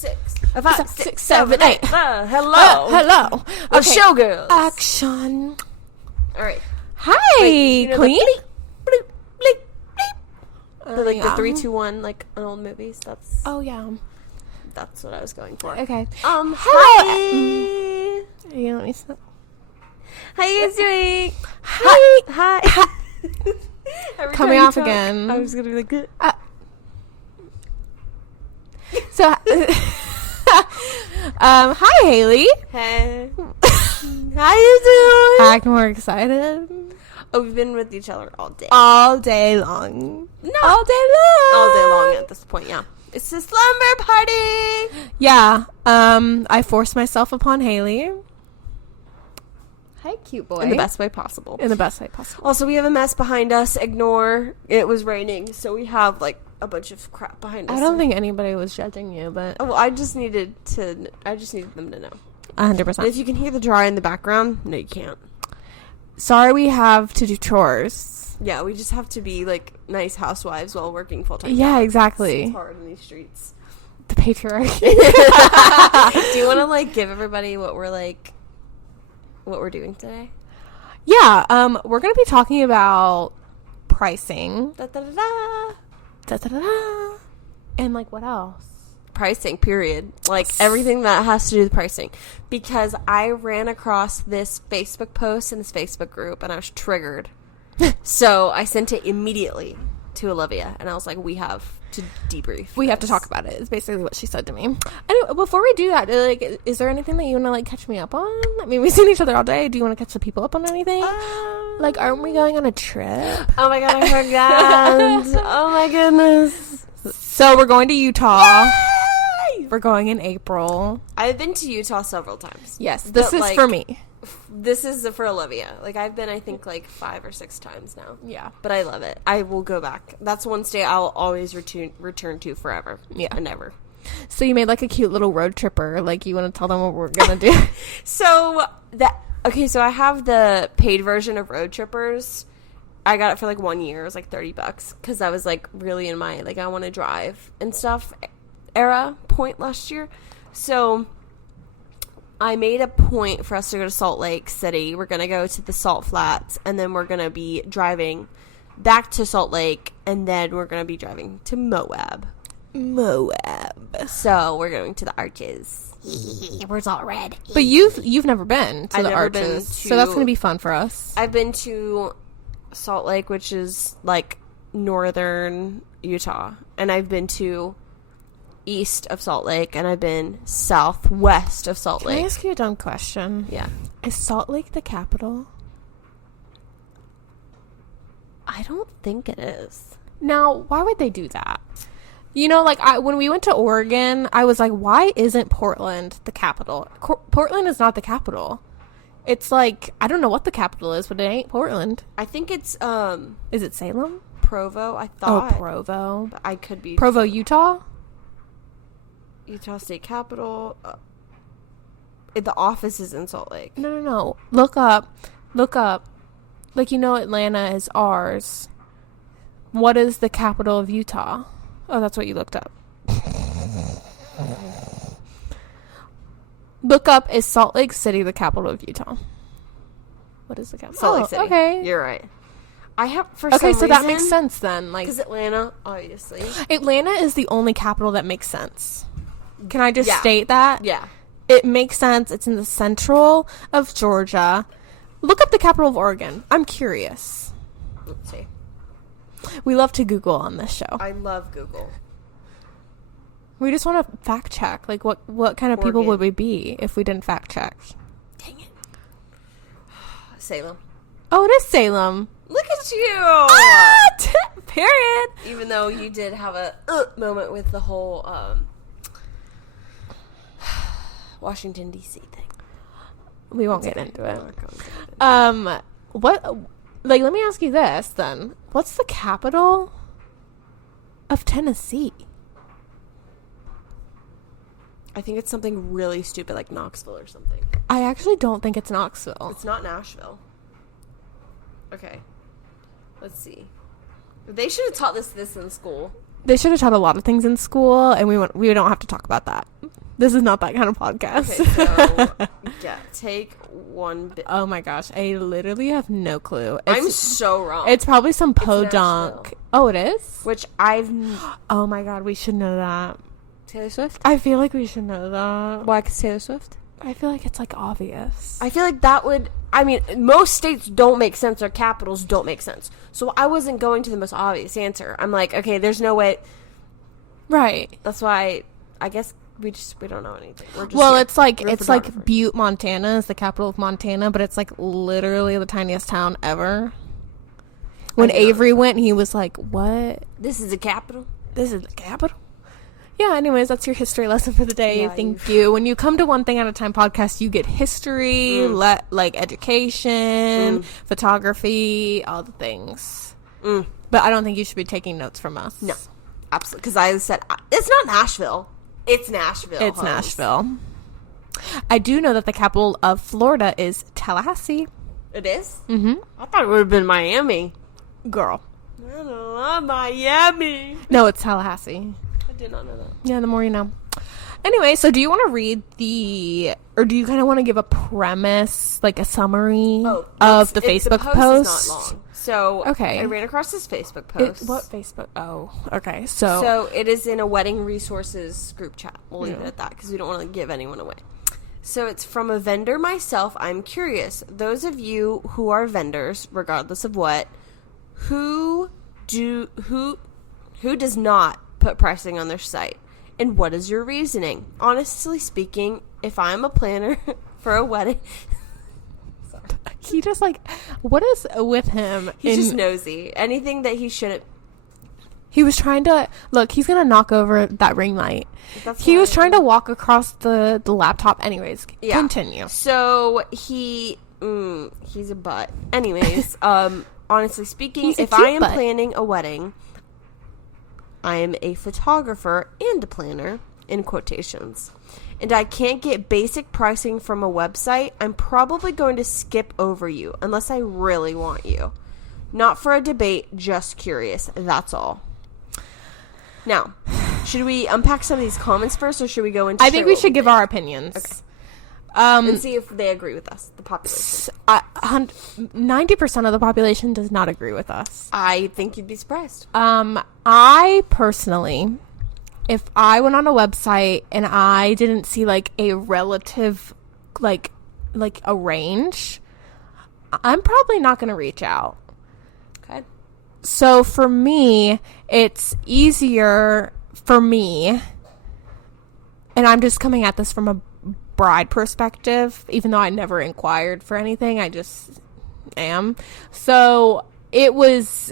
6, a 5, 6, 7, 8. Hello. Hello. The Okay. Showgirls. Action. All right. Hi, Wait, you know Queen. the bleep, bleep, bleep. The, like yeah. the 3, 2, 1, like on old movies. Oh, yeah. That's what I was going for. Okay. Hi. You let me stop. How you guys doing? Hi. Hi. Every Coming time you off talk, again. I was gonna be like, good. So, hi, Haley. Hey. How you doing? Act more excited. Oh, we've been with each other all day. All day long. No. All day long. All day long at this point, yeah. It's a slumber party. Yeah. I forced myself upon Haley. Hi, cute boy. In the best way possible. In the best way possible. Also, we have a mess behind us. Ignore. It was raining, so we have, like, a bunch of crap behind us. I don't think anybody was judging you, but Oh, well, I just needed them to know. 100%. And if you can hear the dryer in the background, no, you can't. Sorry we have to do chores. Yeah, we just have to be, like, nice housewives while working full-time. Yeah, jobs. exactly. It's hard in these streets. The patriarchy. Do you want to, like, give everybody what we're doing today? Yeah, we're going to be talking about pricing. Da-da-da-da. Da-da-da-da. And, like, what else? Pricing, period. Like, everything that has to do with pricing. Because I ran across this Facebook post in this Facebook group, and I was triggered. So I sent it immediately to Olivia, and I was like, we have to debrief. We have to talk about it. It's basically what she said to me. Anyway, before we do that, like, is there anything that you want to, like, catch me up on? I mean, we've seen each other all day. Do you want to catch the people up on anything? Like, aren't we going on a trip? Oh my god, I forgot. Oh my goodness. So we're going to Utah. Yay! We're going in April. I've been to Utah several times. Yes, this But, is like, for me. This is for Olivia. Like, I've been, I think, like 5 or 6 times now. Yeah. But I love it. I will go back. That's one state I'll always return to forever. Yeah. And ever. So you made, like, a cute little road tripper. Like, you want to tell them what we're going to do? So I have the paid version of Road Trippers. I got it for like 1 year. It was like $30 because I was like really in my like I want to drive and stuff point last year. So I made a point for us to go to Salt Lake City. We're gonna go to the Salt Flats, and then we're gonna be driving back to Salt Lake, and then we're gonna be driving to Moab. So we're going to the Arches. Where it's all red. But you've never been to I've the never Arches, been so that's to- going to be fun for us. I've been to Salt Lake, which is like northern Utah, and I've been to east of Salt Lake, and I've been southwest of Salt Can I Lake. ask you a dumb question? Yeah. Is Salt Lake the capital? I don't think it is. Now, why would they do that? You know, like, when we went to Oregon, I was like, why isn't Portland the capital? Portland is not the capital. It's like, I don't know what the capital is, but it ain't Portland. I think it's Is it Salem? Provo, I thought. Oh, Provo. But I could be. Provo, Utah? Utah State Capitol. The office is in Salt Lake. No. Look up. Like, you know, Atlanta is ours. What is the capital of Utah? Oh, that's what you looked up. Look up, is Salt Lake City the capital of Utah? What is the capital? Salt Lake City. Okay. You're right. I have for Okay, some so that reason- makes sense then. Like, Because Atlanta, obviously. Atlanta is the only capital that makes sense. Can I just Yeah. state that? Yeah. It makes sense. It's in the central of Georgia. Look up the capital of Oregon. I'm curious. Let's see. We love to Google on this show. I love Google. We just want to fact check. Like, what kind of people Oregon. would we be if we didn't fact check? Dang it. Salem. Oh, it is Salem. Look at you! Period. Even though you did have a moment with the whole Washington, D.C. thing. We won't get into it. We're not going to get into What? Like, let me ask you this then. What's the capital of Tennessee? I think it's something really stupid like Knoxville or something. I actually don't think it's Knoxville. It's not Nashville. Okay. Let's see. They should have taught this in school. They should have taught a lot of things in school, and we don't have to talk about that. This is not that kind of podcast. Okay, so yeah, take one bit. Oh my gosh, I literally have no clue. I'm so wrong. It's probably some podunk. Nashville. Oh, it is? Which I've... Oh my god, we should know that. Taylor Swift? I feel like we should know that. Why? 'Cause Taylor Swift? I feel like it's like obvious. I feel like that would... I mean, most states don't make sense, or capitals don't make sense. So I wasn't going to the most obvious answer. I'm like, okay, there's no way... Right. That's why I guess we don't know anything. We're just Well, here. it's like We're it's like photographers. Butte, Montana is the capital of Montana, but it's like literally the tiniest town ever. When did not Avery went, he was like, "What? This is the capital? This is the capital?" Yeah, anyways, that's your history lesson for the day. Yeah, Thank you. When you come to One Thing at a Time podcast, you get history, like education, photography, all the things. But I don't think you should be taking notes from us. No. Absolutely. Because I said, it's not Nashville. It's Nashville. It's hoes. Nashville. I do know that the capital of Florida is Tallahassee. It is? Mm-hmm. I thought it would have been Miami. Girl. I don't know, Miami. No, it's Tallahassee. I did not know that. Yeah, the more you know. Anyway, so do you want to read or do you kind of want to give a premise, like a summary of the Facebook the post? is not long. So, Okay. I ran across this Facebook post. What Facebook? Oh, okay. So, So, it is in a wedding resources group chat. We'll leave it at that because we don't want to give anyone away. So, it's from a vendor myself. I'm curious. Those of you who are vendors, regardless of what, who does not put pricing on their site? And what is your reasoning? Honestly speaking, if I'm a planner for a wedding... he just like, what is with him? He's just nosy. Anything that he shouldn't... He was trying to, look, he's going to knock over that ring light. He was trying to walk across the laptop. Anyways, continue. So, he's a butt. Anyways, honestly speaking, He's a if cute I am butt. planning a wedding, I am a photographer and a planner, in quotations, and I can't get basic pricing from a website, I'm probably going to skip over you, unless I really want you. Not for a debate, just curious, that's all. Now, should we unpack some of these comments first, or should we go into... I think we should give our opinions. Okay. And see if they agree with us, the population. 90% of the population does not agree with us. I think you'd be surprised. I personally, if I went on a website and I didn't see like a relative, like a range, I'm probably not going to reach out. Okay. So for me, it's easier for me, and I'm just coming at this from a bride perspective, even though I never inquired for anything, I just am. So it was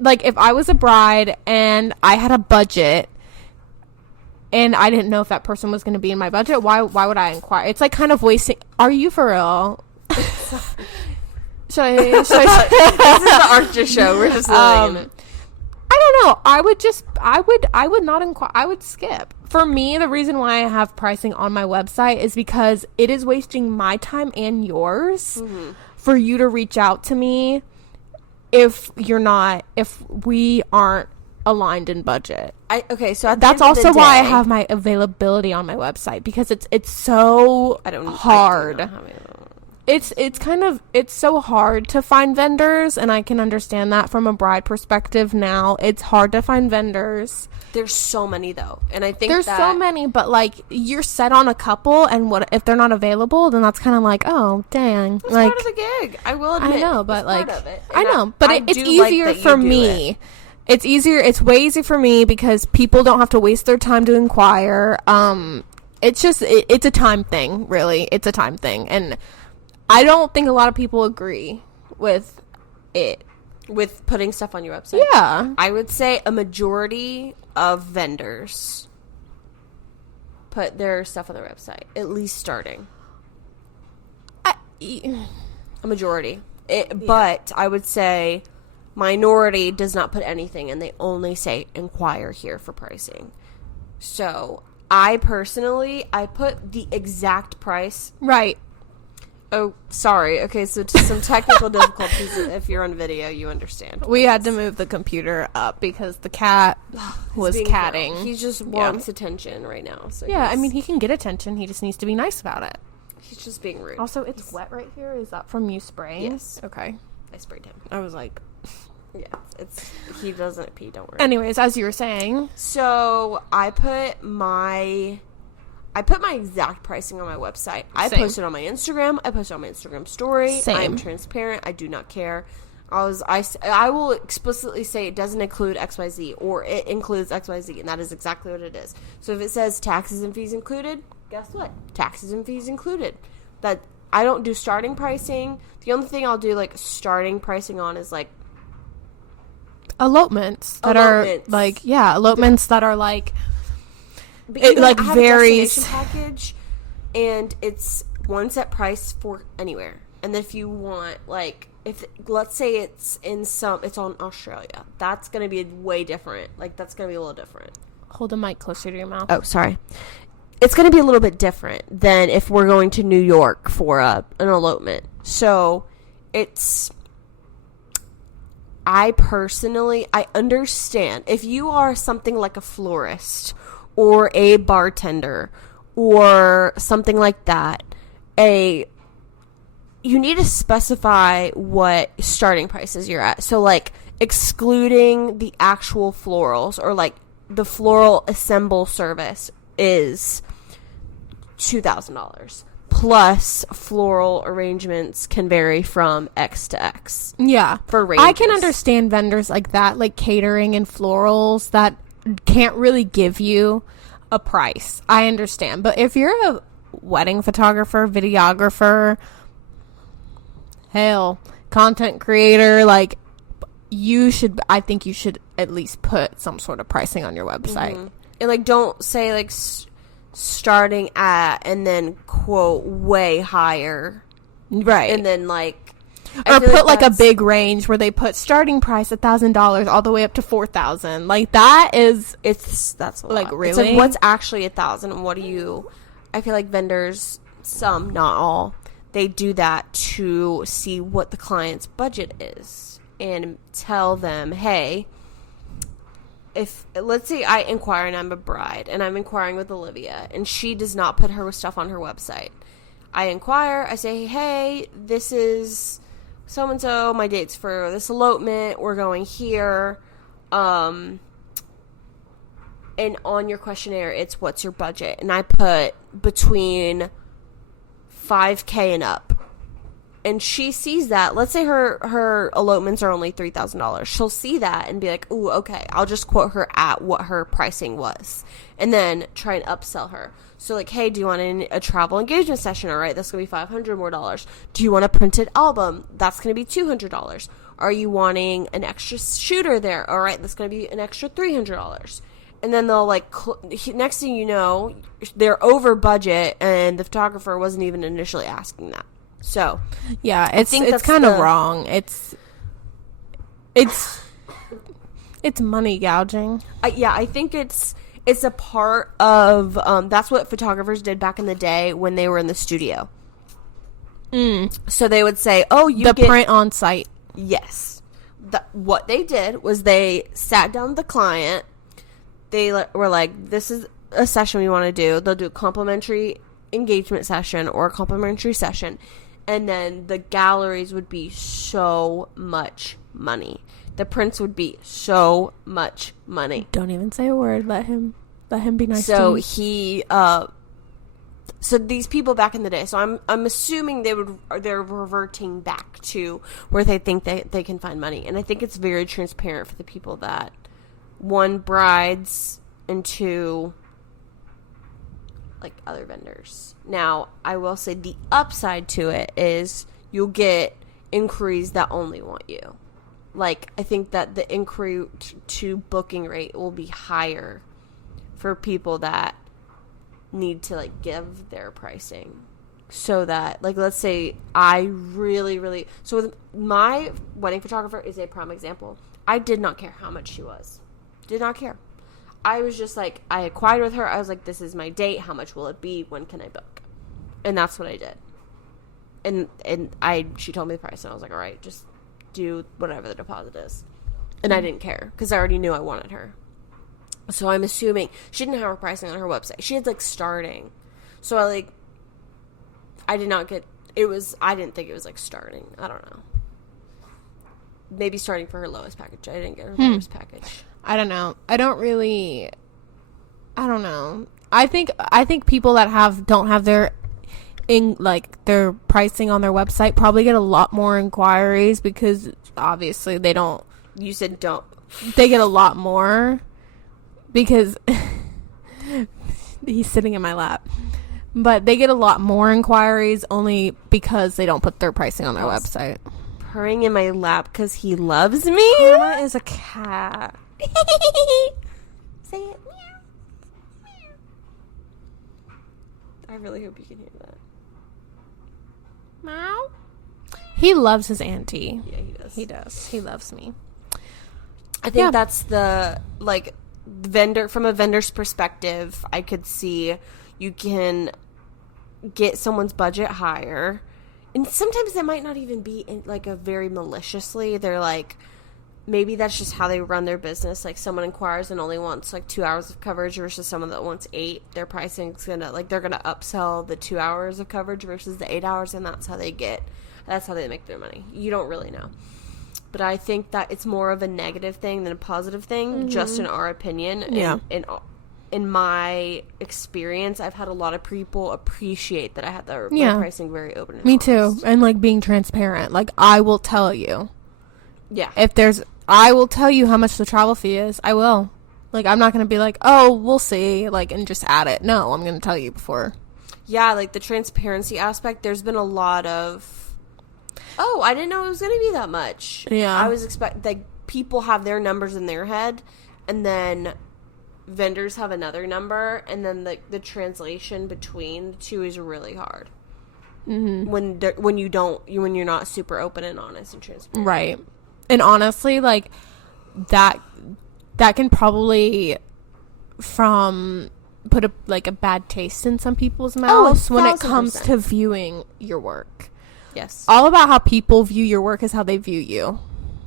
like, if I was a bride and I had a budget and I didn't know if that person was going to be in my budget, why would I inquire? It's like kind of wasting. Are you for real? should I This is the Archer show. We're just living in it. I don't know. I would not inquire. I would skip. For me, the reason why I have pricing on my website is because it is wasting my time and yours for you to reach out to me if we aren't aligned in budget. So That's also why I have my availability on my website, because it's so hard. It's so hard to find vendors, and I can understand that from a bride perspective now. It's hard to find vendors. There's so many though, and I think There's so many, but like, you're set on a couple, and what if they're not available? Then that's kind of like, oh dang, It's like, part of the gig. I will admit. I know, but it's like, part of it. I And know, but I it's do like easier that you for do me. it. It's easier. It's way easier for me because people don't have to waste their time to inquire. It's just it's a time thing, really. It's a time thing, and I don't think a lot of people agree with it. With putting stuff on your website. Yeah. I would say a majority of vendors put their stuff on their website, at least starting. A majority. But I would say minority does not put anything, and they only say inquire here for pricing. So I personally, I put the exact price. Right. Oh, sorry. Okay, so some technical difficulties. If you're on video, you understand. We had to move the computer up because the cat was Being catting. He just wants attention right now. So Yeah, I mean, he can get attention. He just needs to be nice about it. he's just being rude. Also, it's wet right here. Is that from you spraying? Yes. Okay. I sprayed him. I was like... Yeah, he doesn't pee. Don't worry. Anyways, as you were saying... So, I put my exact pricing on my website. I Same. posted on my Instagram. I posted on my Instagram story. Same. I am transparent. I do not care. I will explicitly say it doesn't include XYZ or it includes XYZ, and that is exactly what it is. So if it says taxes and fees included, guess what? Taxes and fees included. That I don't do starting pricing. The only thing I'll do like starting pricing on is like elopements that Elopements. are like elopements that are like But it even like I have varies. a destination package, and it's one set price for anywhere. And if you want, like, if let's say it's on Australia, that's gonna be way different. Like, that's gonna be a little different. Hold the mic closer to your mouth. Oh, sorry. It's gonna be a little bit different than if we're going to New York for an elopement. So, I understand if you are something like a florist or a bartender or something like that, you need to specify what starting prices you're at. So, like, excluding the actual florals or, like, the floral assemble service is $2,000. Plus, floral arrangements can vary from X to X. Yeah. For ranges. I can understand vendors like that, like catering and florals that can't really give you a price. I understand. But if you're a wedding photographer, videographer, hell, content creator, like, I think you should at least put some sort of pricing on your website. Mm-hmm. And, like, don't say, like, starting at and then quote way higher. Right. And then, like, or put like a big range where they put starting price $1,000 all the way up to $4,000. Like, that's a lot. Like, It's really? like, what's actually $1,000 and what do you? I feel like vendors, some, not all, they do that to see what the client's budget is and tell them, hey, if let's say I inquire and I'm a bride and I'm inquiring with Olivia and she does not put her stuff on her website. I inquire, I say, hey, this is so-and-so, my date's for this elopement, we're going here, and on your questionnaire, it's what's your budget, and I put between $5,000 and up, and she sees that. Let's say her elopements are only $3,000. She'll see that and be like, ooh, okay, I'll just quote her at what her pricing was, and then try and upsell her. So, like, hey, do you want a travel engagement session? All right, that's going to be $500 more. Do you want a printed album? That's going to be $200. Are you wanting an extra shooter there? All right, that's going to be an extra $300. And then they'll, like, next thing you know, they're over budget, and the photographer wasn't even initially asking that. So, yeah, it's kind of wrong. It's money gouging. I think it's a part of that's what photographers did back in the day when they were in the studio. So they would say, "Oh, you get print on site." Yes. What they did was they sat down with the client. They were like, "This is a session we want to do." They'll do a complimentary engagement session or a complimentary session, and then the galleries would be so much money. The prints would be so much money. Don't even say a word. Let him be nice So to you. So these people back in the day. So I'm assuming they're reverting back to where they think they can find money, and I think it's very transparent for the people that, one, brides, and two, like, other vendors. Now, I will say the upside to it is you'll get inquiries that only want you. Like, I think that the inquiry to booking rate will be higher for people that need to, like, give their pricing. So that, like, let's say I really... So with my wedding photographer is a prime example. I did not care how much she was. Did not care. I was just like, I inquired with her. I was like, this is my date. How much will it be? When can I book? And that's what I did. and she told me the price, and I was like, all right, just do whatever the deposit is. And I didn't care because I already knew I wanted her. So I'm assuming she didn't have her pricing on her website. She had like starting. So I did not get, I didn't think it was like starting. I don't know. Maybe starting for her lowest package. I didn't get her lowest package. I don't know. I don't know. I think people that don't have their their pricing on their website probably get a lot more inquiries because obviously they don't. You said don't. They get a lot more because he's sitting in my lap. But they get a lot more inquiries only because they don't put their pricing on their website. Purring in my lap because he loves me. Hannah is a cat. Say it. I really hope you can hear that. Meow. He loves his auntie. Yeah, he does. He does. He loves me. I think that's the, from a vendor's perspective, I could see you can get someone's budget higher. And sometimes that might not even be a very maliciously. They're like, maybe that's just how they run their business. Like, someone inquires and only wants 2 hours of coverage versus someone that wants 8. Their pricing's gonna they're gonna upsell the 2 hours of coverage versus the 8 hours, and that's how they make their money. You don't really know. But I think that it's more of a negative thing than a positive thing, just in our opinion. Yeah. And in my experience, I've had a lot of people appreciate that I had my pricing very open and Me honest. too. And being transparent. I will tell you. Yeah. I will tell you how much the travel fee is. I will. I'm not going to be like, oh, we'll see, and just add it. No, I'm going to tell you before. Yeah, the transparency aspect, there's been a lot of, oh, I didn't know it was going to be that much. Yeah. I was people have their numbers in their head, and then vendors have another number, and then the translation between the two is really hard. Mm-hmm. When you're not super open and honest and transparent. Right. And honestly, that can probably put a bad taste in some people's mouths when it comes to viewing your work. Yes. All about how people view your work is how they view you.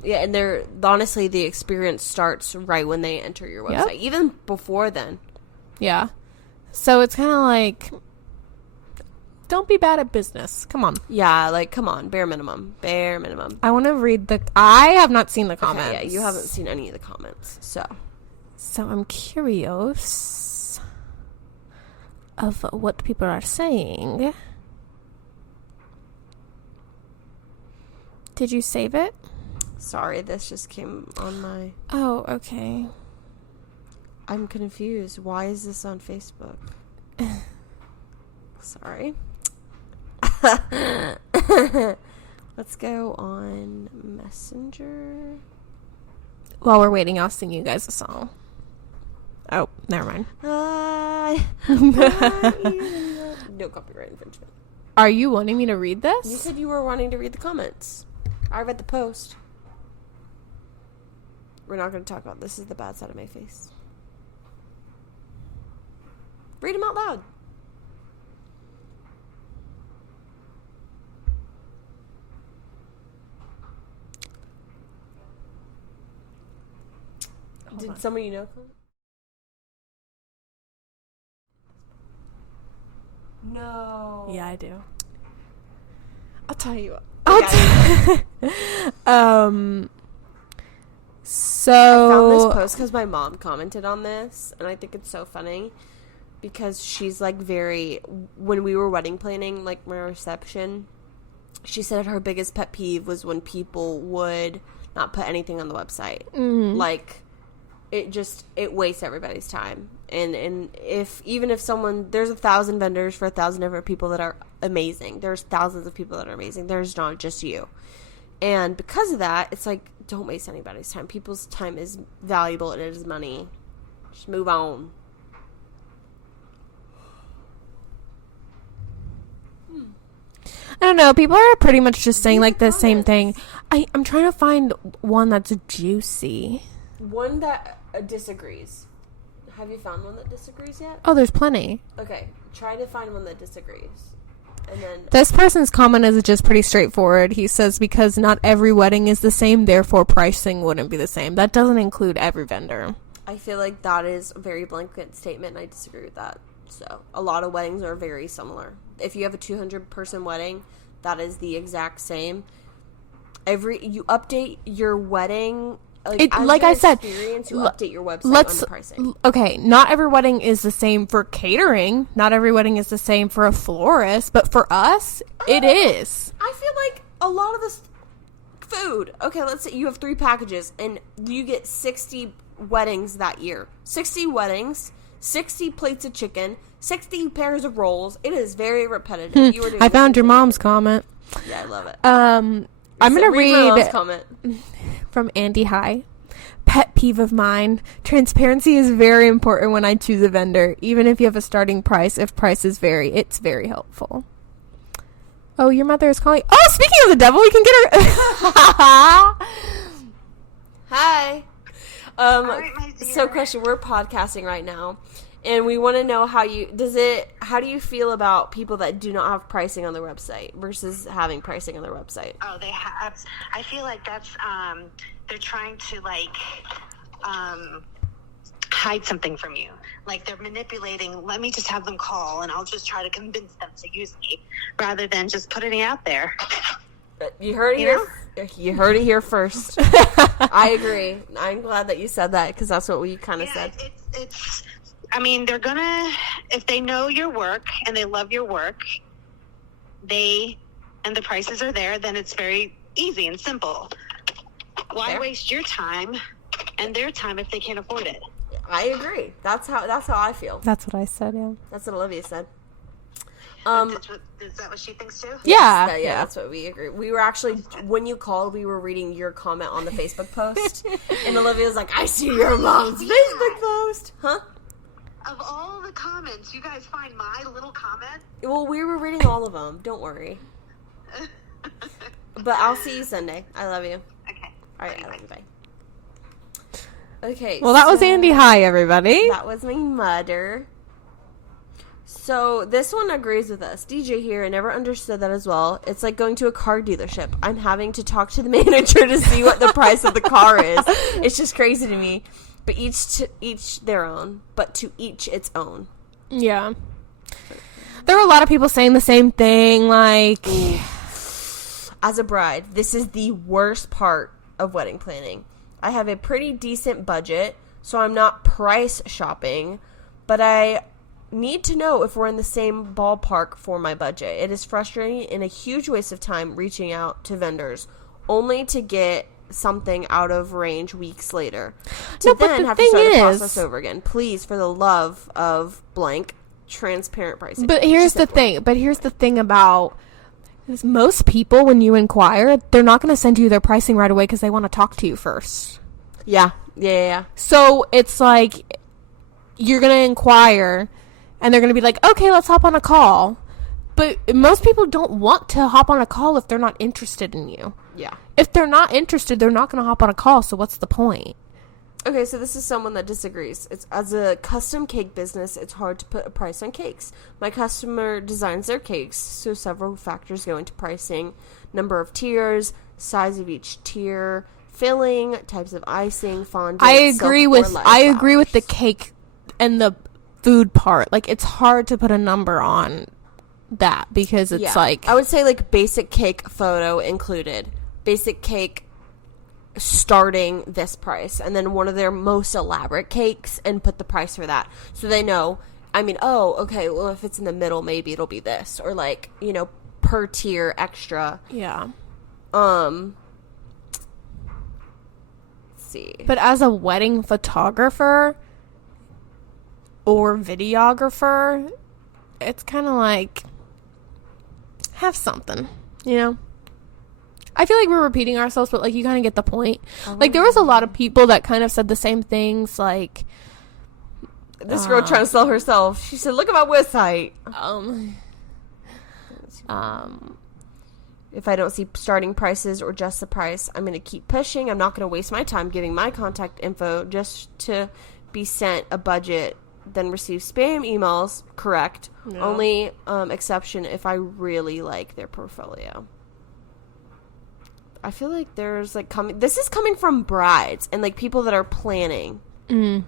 Yeah, and honestly, the experience starts right when they enter your website. Yep. Even before then. Yeah. So it's kind of don't be bad at business. Come on. Yeah, come on. Bare minimum. Bare minimum. I want to read I have not seen the comments. Okay, yeah, you haven't seen any of the comments, so I'm curious of what people are saying. Did you save it? Sorry, this just came on my... Oh, okay. I'm confused. Why is this on Facebook? Sorry. Let's go on Messenger. While we're waiting, I'll sing you guys a song. Oh, never mind. No copyright infringement. Are you wanting me to read this? You said you were wanting to read the comments. I read the post. We're not going to talk about this. Is the bad side of my face. Read them out loud. Did someone you know come? No. Yeah, I do. I'll tell you what. So I found this post because my mom commented on this, and I think it's so funny because she's when we were wedding planning, my reception, she said her biggest pet peeve was when people would not put anything on the website. Mm-hmm. It wastes everybody's time. And if someone, there's 1,000 vendors for 1,000 different people that are amazing. There's thousands of people that are amazing. There's not just you. And because of that, it's don't waste anybody's time. People's time is valuable and it is money. Just move on. I don't know. People are pretty much just saying the same thing. I'm trying to find one that's juicy. One that disagrees. Have you found one that disagrees yet? Oh, there's plenty. Okay, try to find one that disagrees. And then This person's comment is just pretty straightforward. He says, because not every wedding is the same, therefore pricing wouldn't be the same. That doesn't include every vendor. I feel like that is a very blanket statement, and I disagree with that. So, a lot of weddings are very similar. If you have a 200-person wedding, that is the exact same. You update your wedding, like I said, you update your website on the pricing. Okay, not every wedding is the same for catering. Not every wedding is the same for a florist, but for us, it is. I feel like a lot of this food. Okay, let's say you have 3 packages, and you get 60 weddings that year. 60 weddings, 60 plates of chicken, 60 pairs of rolls. It is very repetitive. I found your mom's comment. Yeah, I love it. I'm going to read comment from Andy High. Pet peeve of mine. Transparency is very important when I choose a vendor. Even if you have a starting price, if prices vary, it's very helpful. Oh, your mother is calling. Oh, speaking of the devil, we can get her. Hi. Right, my dear. So question, we're podcasting right now, and we want to know how do you feel about people that do not have pricing on their website versus having pricing on their website? Oh, they have. I feel like that's they're trying to hide something from you. Like they're manipulating. Let me just have them call, and I'll just try to convince them to use me, rather than just putting it out there. You heard it here. You heard it here first. I agree. I'm glad that you said that because that's what we kind of said. It's. I mean, they're gonna, if they know your work and they love your work, and the prices are there, then it's very easy and simple. Why Fair. waste your time and their time if they can't afford it? I agree. That's how I feel. That's what I said, yeah. That's what Olivia said. Is that what she thinks too? Yeah. Yeah, that's what we agree. We were actually, when you called, we were reading your comment on the Facebook post, and Olivia was like, "I see your mom's Facebook post." Huh? Of all the comments, you guys find my little comment? Well, we were reading all of them. Don't worry. But I'll see you Sunday. I love you. Okay. All right, I love you. Bye. Okay. Well, that was Andy High, everybody. That was my mother. So this one agrees with us. DJ here, I never understood that as well. It's like going to a car dealership. I'm having to talk to the manager to see what the price of the car is. It's just crazy to me. But each their own. But to each its own. Yeah. There were a lot of people saying the same thing, like... As a bride, this is the worst part of wedding planning. I have a pretty decent budget, so I'm not price shopping, but I need to know if we're in the same ballpark for my budget. It is frustrating and a huge waste of time reaching out to vendors, only to get something out of range weeks later. To then have to start the process over again. Please, for the love of blank, transparent pricing. But here's the thing about most people, when you inquire, they're not going to send you their pricing right away because they want to talk to you first. Yeah. So it's like you're going to inquire and they're going to be like, okay, let's hop on a call. But most people don't want to hop on a call if they're not interested in you. Yeah. If they're not interested, they're not going to hop on a call. So what's the point? Okay, so this is someone that disagrees. It's as a custom cake business, it's hard to put a price on cakes. My customer designs their cakes, so several factors go into pricing: number of tiers, size of each tier, filling, types of icing, fondant. I agree with the cake and the food part. Like, it's hard to put a number on that because it's like, I would say like basic cake photo included, basic cake starting this price, and then one of their most elaborate cakes and put the price for that, so they know. I mean, oh, okay, well, if it's in the middle, maybe it'll be this, or like, you know, per tier extra. yeah. Let's see. But as a wedding photographer or videographer, it's kind of like, have something, you know? I feel like we're repeating ourselves, but, like, you kind of get the point. Like, there was a lot of people that kind of said the same things, like... This girl trying to sell herself. She said, look at my website. If I don't see starting prices or just the price, I'm going to keep pushing. I'm not going to waste my time giving my contact info just to be sent a budget then receive spam emails. Correct. Yeah. Only exception if I really like their portfolio. I feel like there's like this is coming from brides and like people that are planning. And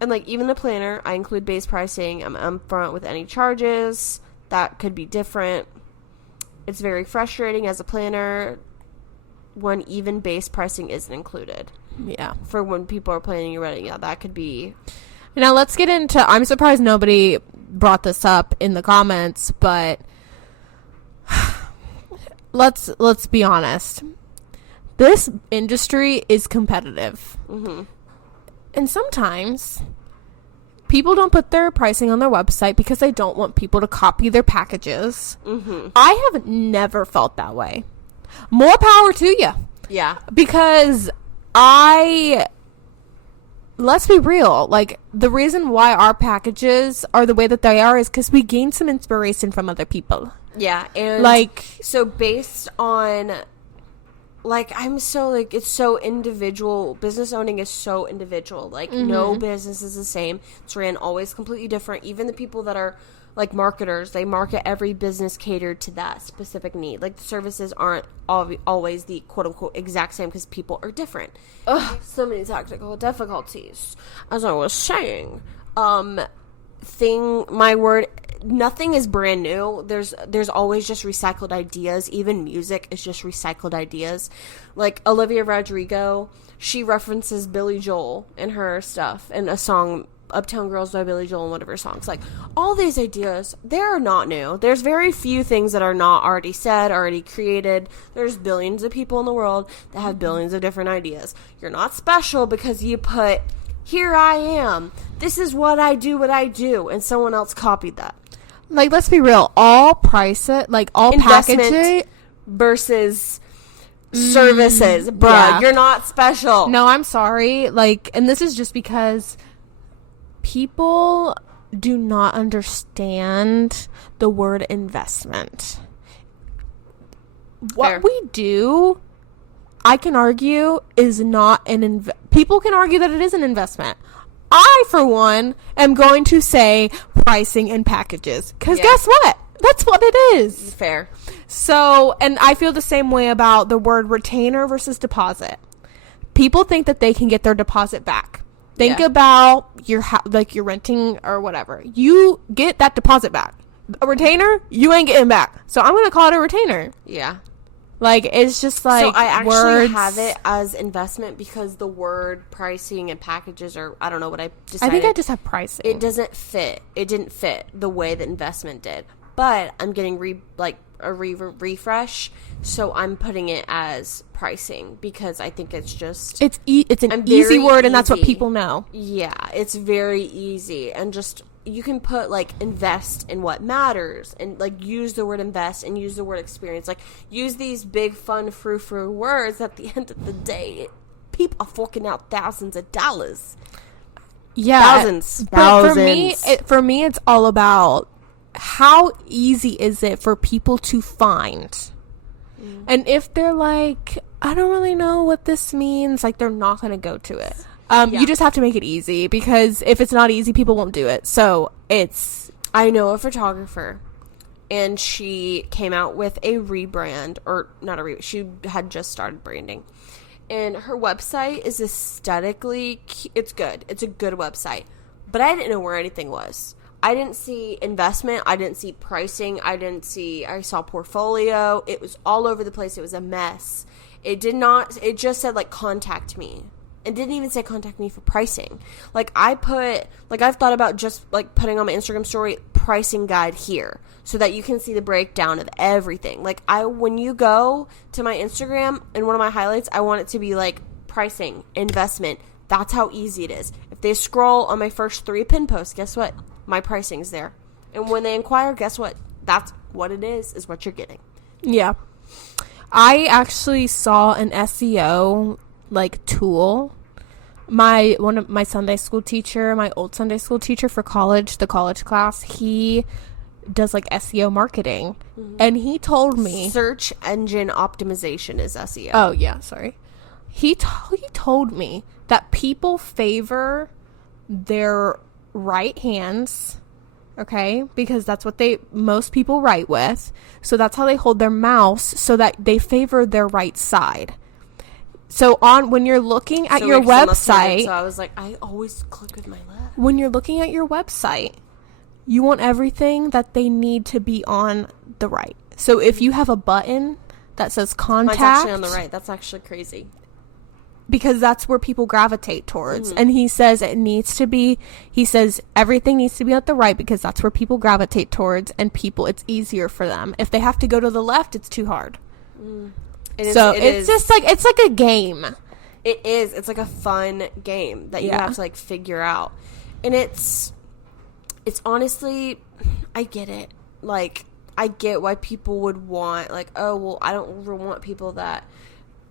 like even the planner, I include base pricing. I'm upfront with any charges that could be different. It's very frustrating as a planner when even base pricing isn't included. Yeah. For when people are planning your wedding, that could be. Now let's get into. I'm surprised nobody brought this up in the comments, but let's be honest. This industry is competitive, and sometimes people don't put their pricing on their website because they don't want people to copy their packages. I have never felt that way. More power to you. Yeah. Because let's be real, like, the reason why our packages are the way that they are is because we gain some inspiration from other people. Yeah, and Like, so based on like I'm so like it's so individual. Business owning is so individual. Like no business is the same. It's ran always completely different. Even the people that are like marketers, they market every business catered to that specific need. Like the services aren't always the quote unquote exact same because people are different. Ugh, so many technical difficulties. As I was saying, nothing is brand new. There's always just recycled ideas. Even music is just recycled ideas. Like Olivia Rodrigo, she references Billy Joel in her stuff in a song Uptown Girls by Billy Joel and one of her songs. Like all these ideas, they're not new. There's very few things that are not already said, already created. There's billions of people in the world that have billions of different ideas. You're not special because you put, here I am, this is what I do, and someone else copied that. like, let's be real, all Investment packaging. versus services. Bruh, yeah. you're not special. No, I'm sorry. Like, and this is just because people do not understand the word investment. What Fair. we do, I can argue, is not an people can argue that it is an investment. I, for one, am going to say pricing and packages. Because guess what? That's what it is. Fair. So, and I feel the same way about the word retainer versus deposit. People think that they can get their deposit back. Think about your like you're renting or whatever. You get that deposit back. A retainer, you ain't getting back. So I'm gonna call it a retainer. Yeah. Like, it's just like, so I actually words. have it as investment because the word pricing and packages are, I don't know what I decided. I think I just have pricing. It doesn't fit. It didn't fit the way that investment did. But I'm getting refresh, so I'm putting it as pricing because I think it's just It's an I'm easy very word, and that's what easy. people know. Yeah, it's very easy, and just you can put like invest in what matters, and like use the word invest and use the word experience. Like use these big fun frou-frou words. At the end of the day, people are forking out thousands of dollars. Yeah, Thousands. But for me, it's all about how easy is it for people to find. And if they're like, I don't really know what this means, like, they're not going to go to it. You just have to make it easy, because if it's not easy, people won't do it. So I know a photographer, and she came out with a rebrand, or not she had just started branding. And her website is aesthetically, it's good. It's a good website. But I didn't know where anything was. I didn't see investment. I didn't see pricing. I saw portfolio. It was all over the place. It was a mess. It just said, like, contact me. It didn't even say contact me for pricing. Like, I've thought about just, like, putting on my Instagram story, pricing guide here, so that you can see the breakdown of everything. Like, when you go to my Instagram, in one of my highlights, I want it to be, like, pricing, investment. That's how easy it is. If they scroll on my first 3 pin posts, guess what? My pricing's there. And when they inquire, guess what? That's what it is what you're getting. Yeah. I actually saw an SEO, like, tool. One of my Sunday school teacher, my old Sunday school teacher for college, the college class, he does, like, SEO marketing. Mm-hmm. And he told me... Search engine optimization is SEO. Oh, yeah, sorry. He told me that people favor their right hands, okay? Because that's what most people write with. So that's how they hold their mouse, so that they favor their right side. So when you're looking at your website, so I was like, I always click with my left. When you're looking at your website, you want everything that they need to be on the right. So if you have a button that says contact, mine's actually on the right. That's actually crazy. Because that's where people gravitate towards. And he says everything needs to be at the right, because that's where people gravitate towards, and it's easier for them. If they have to go to the left, it's too hard. It's just like, it's like a game. It is. It's like a fun game that you have to like figure out. And it's honestly, I get it. Like, I get why people would want, like, oh, well, I don't want people that,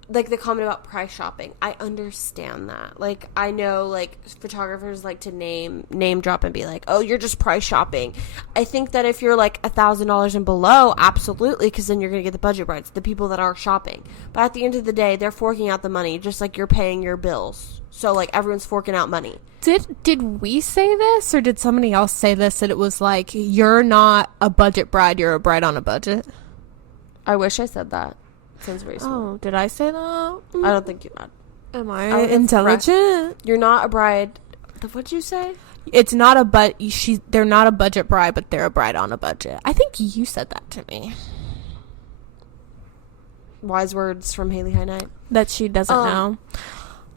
like, the comment about price shopping. I understand that. Like, I know, like, photographers like to name drop and be like, oh, you're just price shopping. I think that if you're, like, $1,000 and below, absolutely, because then you're going to get the budget brides, the people that are shopping. But at the end of the day, they're forking out the money, just like you're paying your bills. So, like, everyone's forking out money. Did we say this, or did somebody else say this, that it was like, you're not a budget bride, you're a bride on a budget? I wish I said that. Sounds very smart. Oh, did I say that? I don't think you did. Am I intelligent? You're not a bride. What'd you say? It's not they're not a budget bride, but they're a bride on a budget. I think you said that to me. Wise words from Haley High Night. That she doesn't know.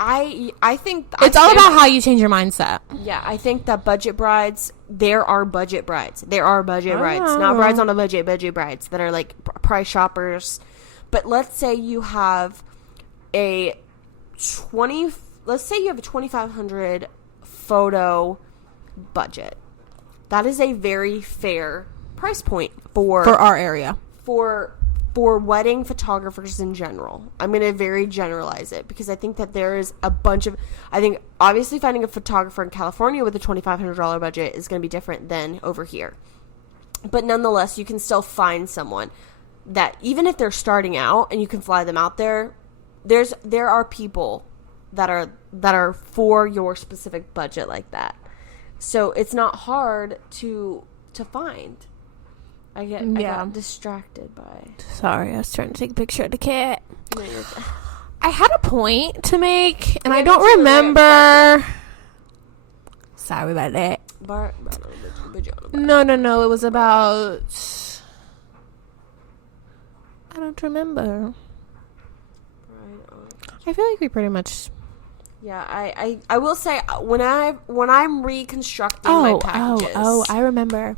I think it's all about how you change your mindset. Yeah, I think that budget brides, there are budget brides. There are budget brides, not brides on a budget brides that are like price shoppers. But let's say you have a $2,500 photo budget. That is a very fair price point for our area. For wedding photographers in general. I'm going to very generalize it, because I think that there is a bunch of, I think obviously finding a photographer in California with a $2,500 budget is going to be different than over here. But nonetheless, you can still find someone that, even if they're starting out and you can fly them out there, there are people that are for your specific budget like that. So it's not hard to find. I got distracted by. Sorry, I was trying to take a picture of the cat. I had a point to make, and I don't remember. Sorry about that. No. It was about. I don't remember. I feel like we pretty much. Yeah, I will say when I'm reconstructing my packages. Oh, I remember.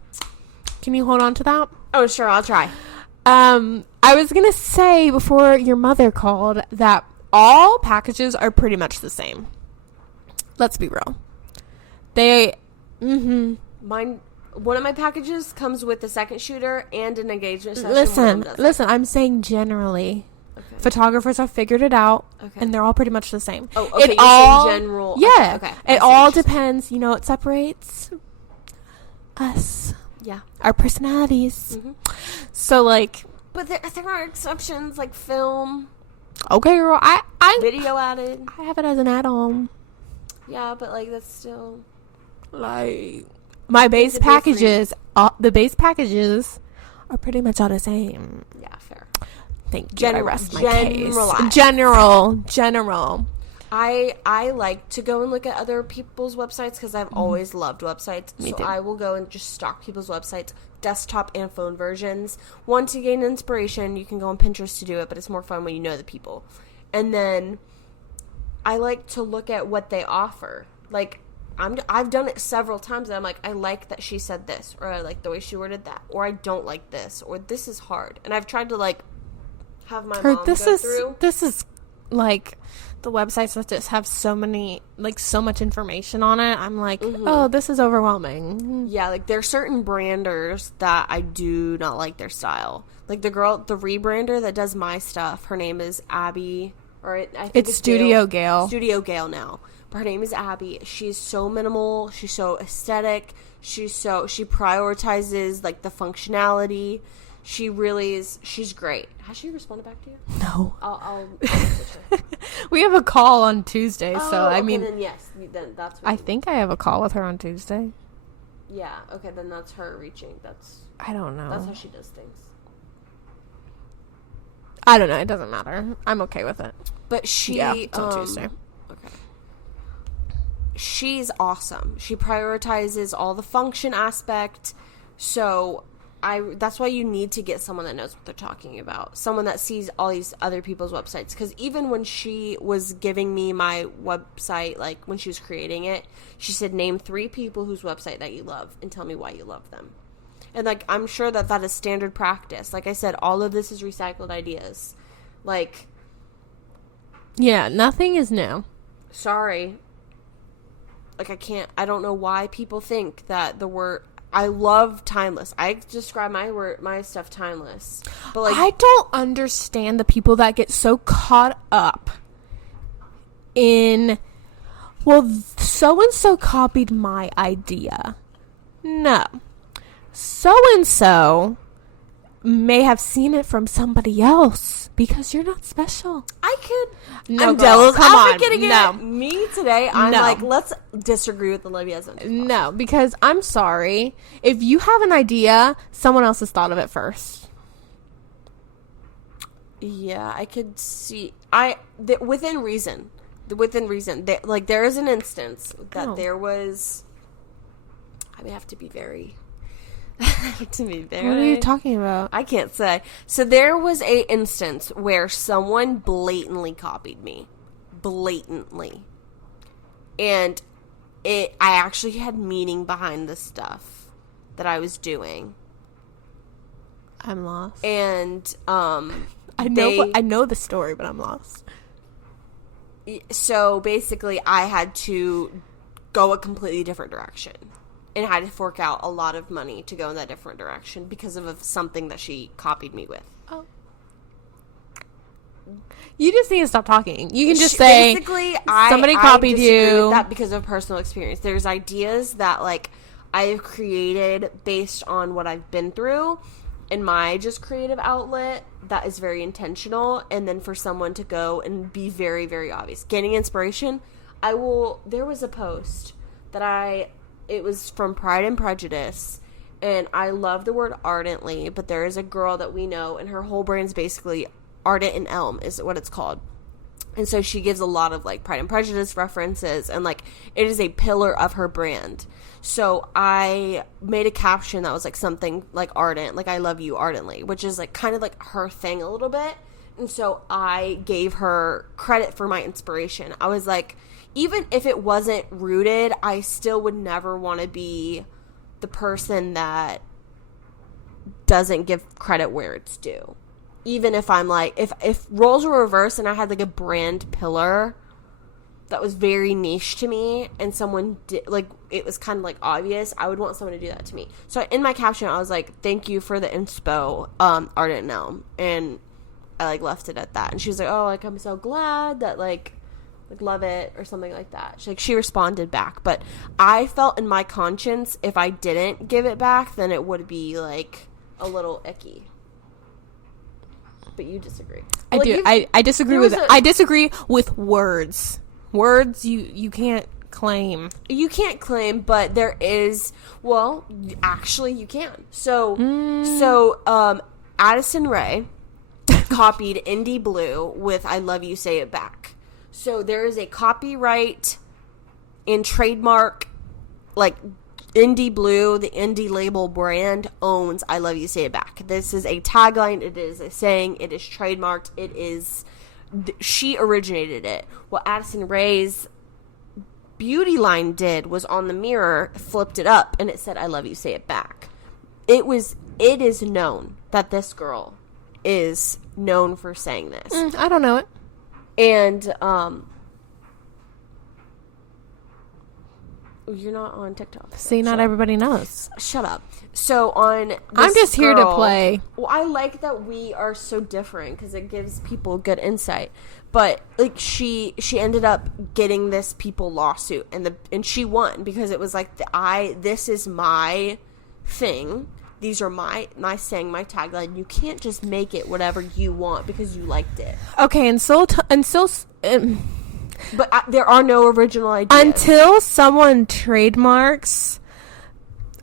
Can you hold on to that? Oh, sure, I'll try. I was going to say before your mother called that all packages are pretty much the same. Let's be real. One of my packages comes with a second shooter and an engagement session. Listen, I'm saying generally. Okay. Photographers have figured it out, and they're all pretty much the same. Oh, okay, you're saying general. Yeah. Okay. It all depends. You know, it separates us. Yeah. Our personalities. Mm-hmm. So, like... But there are exceptions, like film. Okay, girl. I video added. I have it as an add-on. Yeah, but, like, that's still... Like... My base packages... the base packages are pretty much all the same. Yeah, fair. Thank you. I rest my case. General. I like to go and look at other people's websites because I've always loved websites. Me too. I will go and just stalk people's websites, desktop and phone versions. One, to gain inspiration. You can go on Pinterest to do it, but it's more fun when you know the people. And then I like to look at what they offer. Like, I've done it several times, and I'm like, I like that she said this, or I like the way she worded that, or I don't like this, or this is hard. And I've tried to, like, have my mom go through. This is, like... The websites that just have so much information on it, I'm like, oh, this is overwhelming. Yeah, like, there are certain branders that I do not like their style. Like, the rebrander that does my stuff, her name is Abby, or I think it's Studio Gale. Studio Gale now. But her name is Abby. She's so minimal. She's so aesthetic. She prioritizes, like, the functionality. She really is. She's great. Has she responded back to you? No. I'll message her. We have a call on Tuesday, Oh, so I okay, mean, then yes, then that's. I think I have a call with her on Tuesday. Yeah. Okay, then that's her reaching. That's I don't know. how she does things. I don't know. It doesn't matter. I'm okay with it. But she. Yeah, it's on Tuesday. Okay. She's awesome. She prioritizes all the function aspect. So that's why you need to get someone that knows what they're talking about. Someone that sees all these other people's websites. Because even when she was giving me my website, like when she was creating it, she said, name 3 people whose website that you love and tell me why you love them. And like, I'm sure that is standard practice. Like I said, all of this is recycled ideas. Like, Yeah, nothing is new. sorry. Like, I don't know why people think that the word, I love timeless. I describe my stuff timeless. But like, I don't understand the people that get so caught up in, well, so-and-so copied my idea. No. So-and-so may have seen it from somebody else because you're not special. I could. No, I'm girl, jealous. come After on. getting No. it, me today, I'm No. like, let's disagree with Olivia as much as possible. No, because I'm sorry. If you have an idea, someone else has thought of it first. Yeah, I could see. Within reason. There is an instance that Oh. there was. I would have to be very. to be very. What are you talking about? I can't say. So there was a instance where someone blatantly copied me. Blatantly. And I actually had meaning behind the stuff that I was doing. I'm lost. And I know the story, but I'm lost. so basically I had to go a completely different direction. And had to fork out a lot of money to go in that different direction because of something that she copied me with. Oh. You just need to stop talking. You can just say, basically, somebody I copied disagree you. with that because of personal experience. There's ideas that like I have created based on what I've been through in my just creative outlet that is very intentional, and then for someone to go and be very, very obvious. Getting inspiration, there was a post that it was from Pride and Prejudice, and I love the word ardently, but there is a girl that we know, and her whole brand's basically Ardent and Elm is what it's called. And so she gives a lot of like Pride and Prejudice references, and like it is a pillar of her brand. So I made a caption that was like something like ardent, like I love you ardently, which is like kind of like her thing a little bit. And so I gave her credit for my inspiration. I was like, even if it wasn't rooted, I still would never want to be the person that doesn't give credit where it's due. Even if I'm like, if roles were reversed and I had like a brand pillar that was very niche to me and someone did, like, it was kind of like obvious, I would want someone to do that to me. So in my caption, I was like, thank you for the inspo, Ardent and Elm. And I like left it at that. And she was like, oh, like, I'm so glad that like love it or something like that. She responded back, but I felt in my conscience if I didn't give it back, then it would be like a little icky. But you disagree. I do. I disagree with I disagree with words. Words you can't claim. You can't claim, but there is. Well, actually, you can. So Addison Rae copied Indie Blue with "I Love You, Say It Back." So there is a copyright and trademark, like Indie Blue, the indie label brand owns "I Love You, Say It Back." This is a tagline. It is a saying. It is trademarked. It is. She originated it. What Addison Rae's beauty line did was on the mirror, flipped it up, and it said, "I love you, say it back." It is known that this girl is known for saying this. I don't know it. And, you're not on TikTok. So See, not everybody knows. Shut up. So on this I'm just here to girl- play. Well, I like that we are so different because it gives people good insight. But like she ended up getting this People lawsuit and she won because it was like this is my thing. these are my saying, my tagline. You can't just make it whatever you want because you liked it. Okay, But there are no original ideas. until someone trademarks,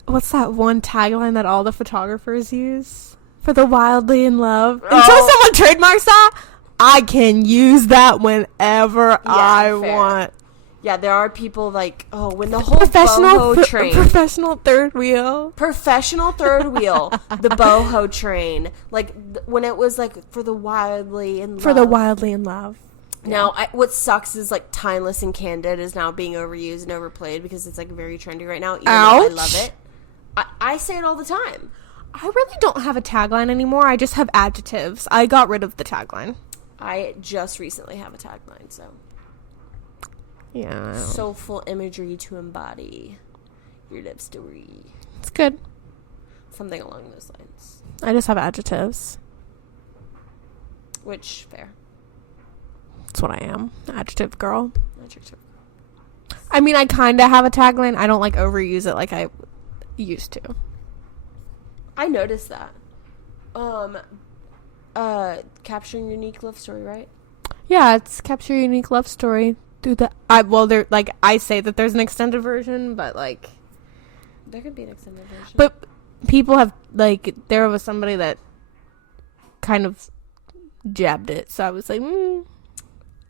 what's that one tagline that all the photographers use? For the wildly in love. Oh. Until someone trademarks that, I can use that whenever I fair. want. Yeah, there are people like, when the whole boho train. Professional third wheel. Professional third wheel, the boho train. Like, when it was like, for the wildly in love. For the wildly in love. Now, what sucks is, like, timeless and candid is now being overused and overplayed because it's, like, very trendy right now. Even though I love it. I say it all the time. I really don't have a tagline anymore. I just have adjectives. I got rid of the tagline. I just recently have a tagline, so. Yeah. Soulful imagery to embody your love story. It's good. Something along those lines. I just have adjectives. Which, fair. That's what I am. Adjective girl. Adjective. I mean, I kind of have a tagline. I don't, like, overuse it like I used to. I noticed that. Capturing unique love story, right? Yeah, it's capture your unique love story through the. There, like, I say that there's an extended version, but, like. There could be an extended version. But people have, like, there was somebody that kind of jabbed it, so I was like,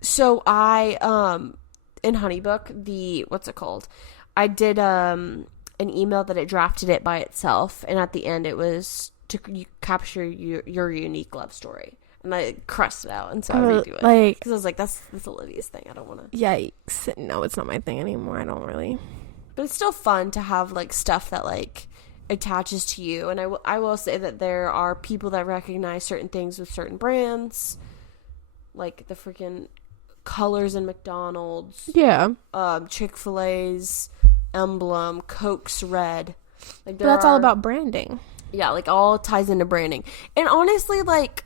So I, in Honeybook, what's it called? I did, an email that it drafted it by itself, and at the end it was to capture your unique love story. And I crossed it out, and so I redo it. Like, because I was like, that's Olivia's thing. I don't want to. Yikes. No, it's not my thing anymore. I don't really. But it's still fun to have, like, stuff that, like, attaches to you. And I will say that there are people that recognize certain things with certain brands. Like, the freaking colors in McDonald's. Yeah. Chick-fil-A's emblem, Coke's red. Like, But that's all about branding. Yeah, like, all ties into branding. And honestly, like,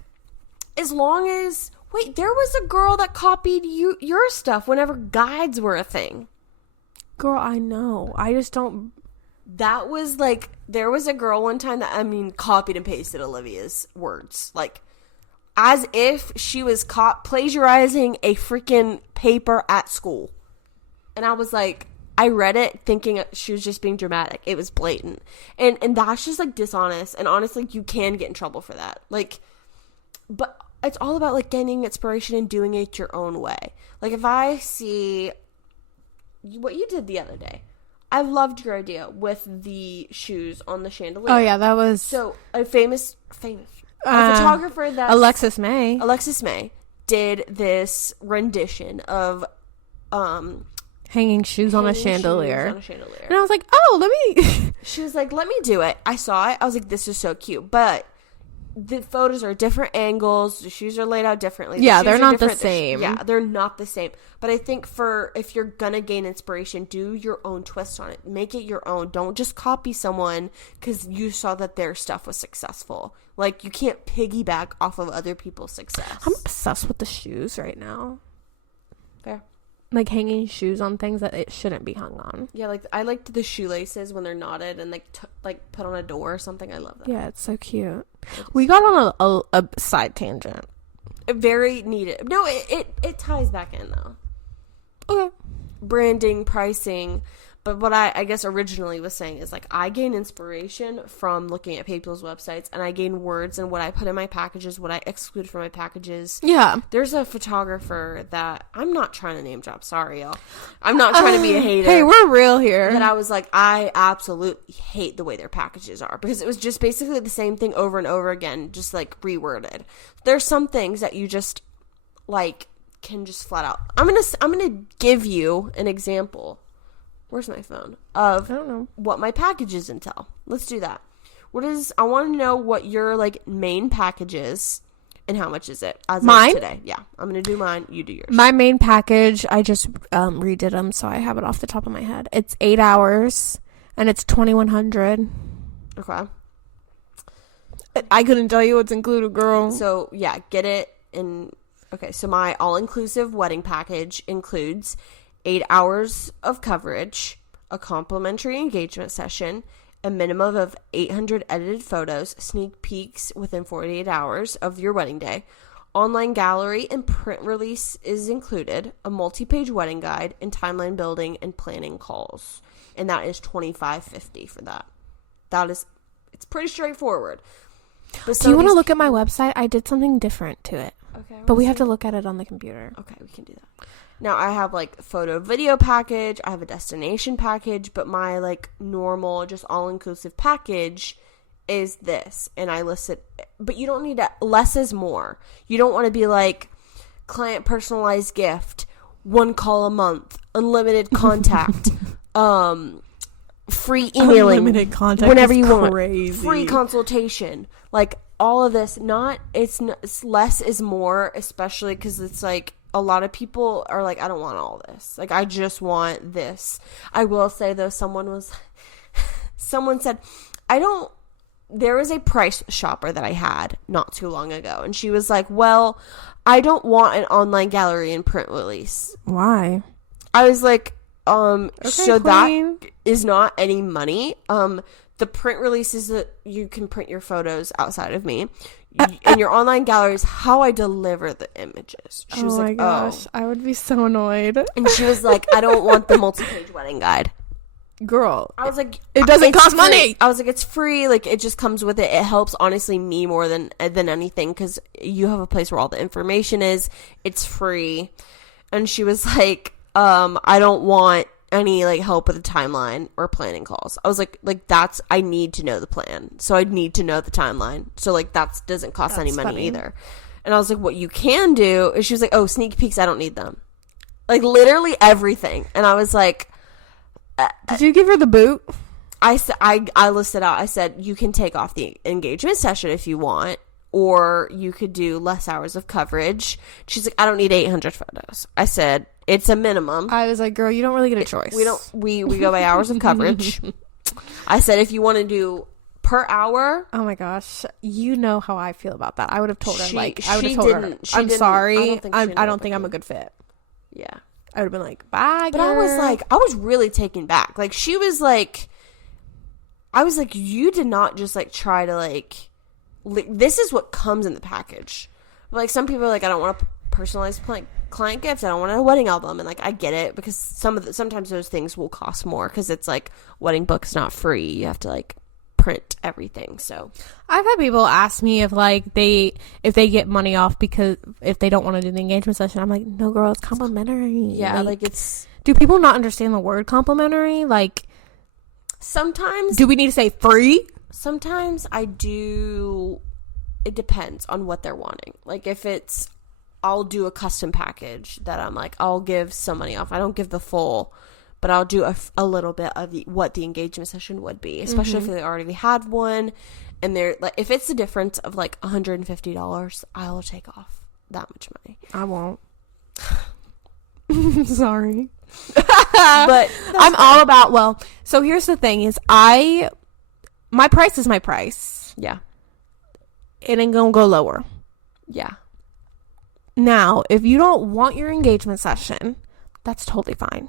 as long as... Wait, there was a girl that copied your stuff whenever guides were a thing. Girl, I know. I just don't... That was, like... There was a girl one time that, copied and pasted Olivia's words. Like, as if she was plagiarizing a freaking paper at school. And I was like... I read it thinking she was just being dramatic. It was blatant. And that's just, like, dishonest. And honestly, you can get in trouble for that. Like, but it's all about, like, getting inspiration and doing it your own way. Like, if I see what you did the other day, I loved your idea with the shoes on the chandelier. Oh, yeah, that was... So, a famous photographer that... Alexis May did this rendition of... hanging shoes on a chandelier. On a chandelier. And I was like, oh, let me... She was like, let me do it. I saw it. I was like, this is so cute. But the photos are different angles. The shoes are laid out differently. Yeah, they're not the same. Yeah, they're not the same. But I think if you're going to gain inspiration, do your own twist on it. Make it your own. Don't just copy someone because you saw that their stuff was successful. Like, you can't piggyback off of other people's success. I'm obsessed with the shoes right now. Fair. Like, hanging shoes on things that it shouldn't be hung on. Yeah, like, I liked the shoelaces when they're knotted and, like, put on a door or something. I love that. Yeah, it's so cute. We got on a side tangent. Very needed. No, it ties back in, though. Okay. Branding, pricing. But what I guess originally was saying is, like, I gain inspiration from looking at people's websites, and I gain words and what I put in my packages, what I exclude from my packages. Yeah. There's a photographer that, I'm not trying to name drop, sorry, y'all. I'm not trying to be a hater. Hey, we're real here. That I was like, I absolutely hate the way their packages are, because it was just basically the same thing over and over again, just, like, reworded. There's some things that you just, like, can just flat out. I'm gonna give you an example. Where's my phone? Of I don't know. What my packages entail. Let's do that. I want to know what your, like, main package is and how much is it as mine? of today. Yeah, I'm going to do mine. You do yours. My main package, I just redid them, so I have it off the top of my head. It's 8 hours, and it's $2,100. Okay. I couldn't tell you what's included, girl. So, yeah, get it in... Okay, so my all-inclusive wedding package includes 8 hours of coverage, a complimentary engagement session, a minimum of 800 edited photos, sneak peeks within 48 hours of your wedding day. Online gallery and print release is included, a multi-page wedding guide, and timeline building and planning calls. And that is $25.50 for that. It's pretty straightforward. But Do you want to look at my website? I did something different to it. Okay. But we have to look at it on the computer. Okay, we can do that. Now, I have, like, photo video package. I have a destination package. But my, like, normal, just all-inclusive package is this. And I list it. But you don't need to. Less is more. You don't want to be, like, client personalized gift, 1 call a month, unlimited contact, free emailing. Unlimited contact whenever is you want. crazy. Free consultation. Like, all of this. It's less is more, especially because it's, like, a lot of people are like, I don't want all this. Like, I just want this. I will say, though, someone said, there was a price shopper that I had not too long ago. And she was like, well, I don't want an online gallery and print release. Why? I was like, Okay, so queen. that is not any money. The print release is that you can print your photos outside of me. And your online gallery is how I deliver the images. She was like, gosh, I would be so annoyed. And she was like, I don't want the multi-page wedding guide. Girl, I was like, it doesn't it's cost free. money. I was like, it's free. Like, it just comes with it. It helps, honestly, me more than anything because you have a place where all the information is. It's free. And she was like, I don't want any, like, help with the timeline or planning calls. I was like, I need to know the plan. So I need to know the timeline. So, like, that doesn't cost any money funny. either. And I was like, what you can do is, she was like, oh, sneak peeks, I don't need them. Like, literally everything. And I was like, did you give her the boot? I listed out, I said, you can take off the engagement session if you want, or you could do less hours of coverage. She's like, I don't need 800 photos. I said, it's a minimum. I was like, girl, you don't really get a choice. We go by hours of coverage. I said, if you want to do per hour. Oh my gosh. You know how I feel about that. I would have told her, I I'm sorry. I don't think up I'm a with good fit. Yeah. I would have been like, bye, But I was like, I was really taken back. Like, she was like, I was like, you did not just, like, try to, like this is what comes in the package. But, like, some people are like, I don't want a personalized client gift. I don't want a wedding album. And, like, I get it because sometimes those things will cost more because it's, like, wedding book is not free. You have to, like, print everything. So I've had people ask me if they get money off because if they don't want to do the engagement session. I'm like, no, girl, it's complimentary. Yeah, like it's. Do people not understand the word complimentary? Like, sometimes. Do we need to say free? Sometimes I do. It depends on what they're wanting. Like, if it's, I'll do a custom package that I'm like, I'll give some money off. I don't give the full, but I'll do a little bit of what the engagement session would be, especially if they already had one. And they're like, if it's a difference of like $150, I will take off that much money. I won't. Sorry. But I'm all about, well, so here's the thing is my price is my price. Yeah. It ain't gonna go lower. Yeah. Now, if you don't want your engagement session, that's totally fine.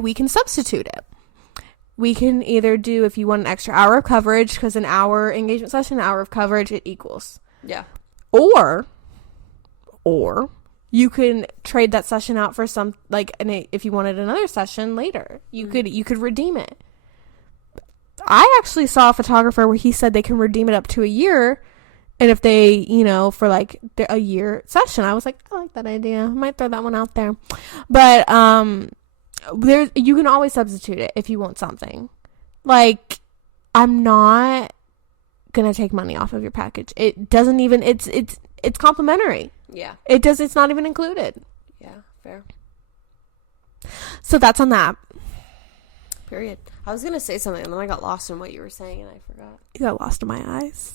We can substitute it. We can either do, if you want an extra hour of coverage, because an hour engagement session, an hour of coverage, it equals. Yeah. Or you can trade that session out for some, like, if you wanted another session later, you could redeem it. I actually saw a photographer where he said they can redeem it up to a year. And if they, for like a year session, I was like, I like that idea. I might throw that one out there. But you can always substitute it if you want something. Like, I'm not gonna take money off of your package. It doesn't even. It's complimentary. Yeah. It's not even included. Yeah. Fair. So that's on that. Period. I was gonna say something and then I got lost in what you were saying and I forgot. You got lost in my eyes.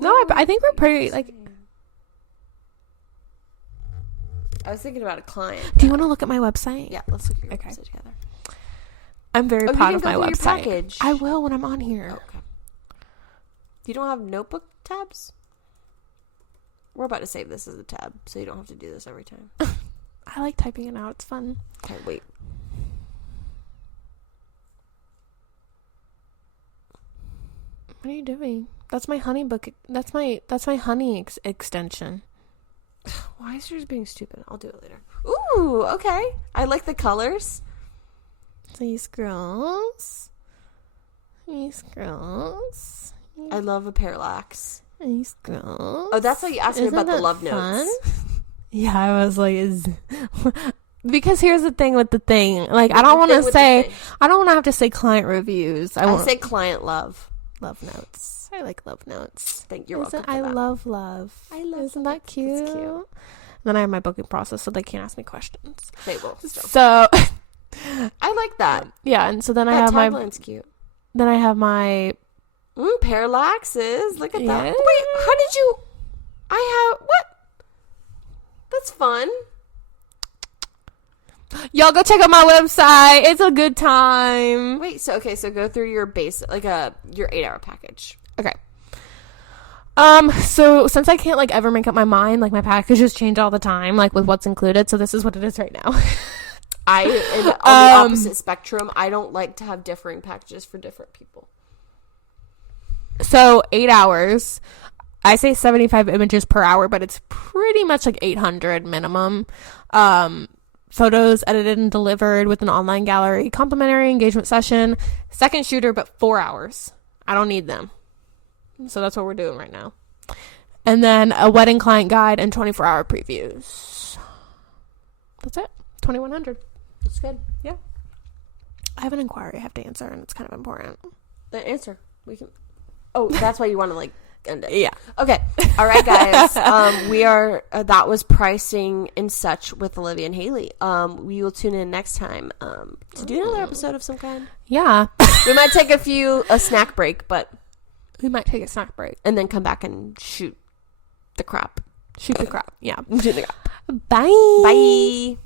No, I think we're pretty, like... I was thinking about a client. Do you want to look at my website? Yeah, let's look at your Okay. website together. I'm very proud of my your website. package. I will when I'm on here. Okay. You don't have notebook tabs? We're about to save this as a tab, so you don't have to do this every time. I like typing it out. It's fun. Okay, wait. What are you doing? That's my honey book. That's my honey extension. Why is yours being stupid? I'll do it later. Ooh, okay. I like the colors. These girls. These girls. I love a parallax. These girls. Oh, that's why you asked me Isn't about the that love fun? notes. Yeah, I was like, because here's the thing with the thing. Like, I What's don't the want thing to with the say, thing? I don't want to have to say client reviews. I say client love. love notes. I like love notes. Thank you. Welcome. I love love. I love Isn't love. that cute? That's cute. Then I have my booking process, so they can't ask me questions. They will. Still. So, I like that. yeah, and so then I That have my tagline's cute. Parallaxes. Look at that. Yeah. Wait, how did you? What? That's fun. Y'all go check out my website. It's a good time. Wait, so go through your base, your 8-hour package. Okay. So since I can't ever make up my mind, my packages change all the time, with what's included. So this is what it is right now. On the opposite spectrum, I don't like to have differing packages for different people. So 8 hours. I say 75 images per hour, but it's pretty much 800 minimum. Photos edited and delivered with an online gallery, complimentary engagement session, second shooter, but 4 hours. I don't need them. So that's what we're doing right now. And then a wedding client guide and 24-hour previews. That's it. 2,100. That's good. Yeah. I have an inquiry I have to answer, and it's kind of important. The answer. We can. Oh, that's why you want to end it. Yeah. Okay. All right, guys. We are. That was pricing and such with Olivia and Haley. We will tune in next time to do another episode of some kind. Yeah. We might take a snack break, but We might take a snack break. and then come back and shoot the crap. Shoot the crap. Yeah. Shoot the crap. Bye. Bye.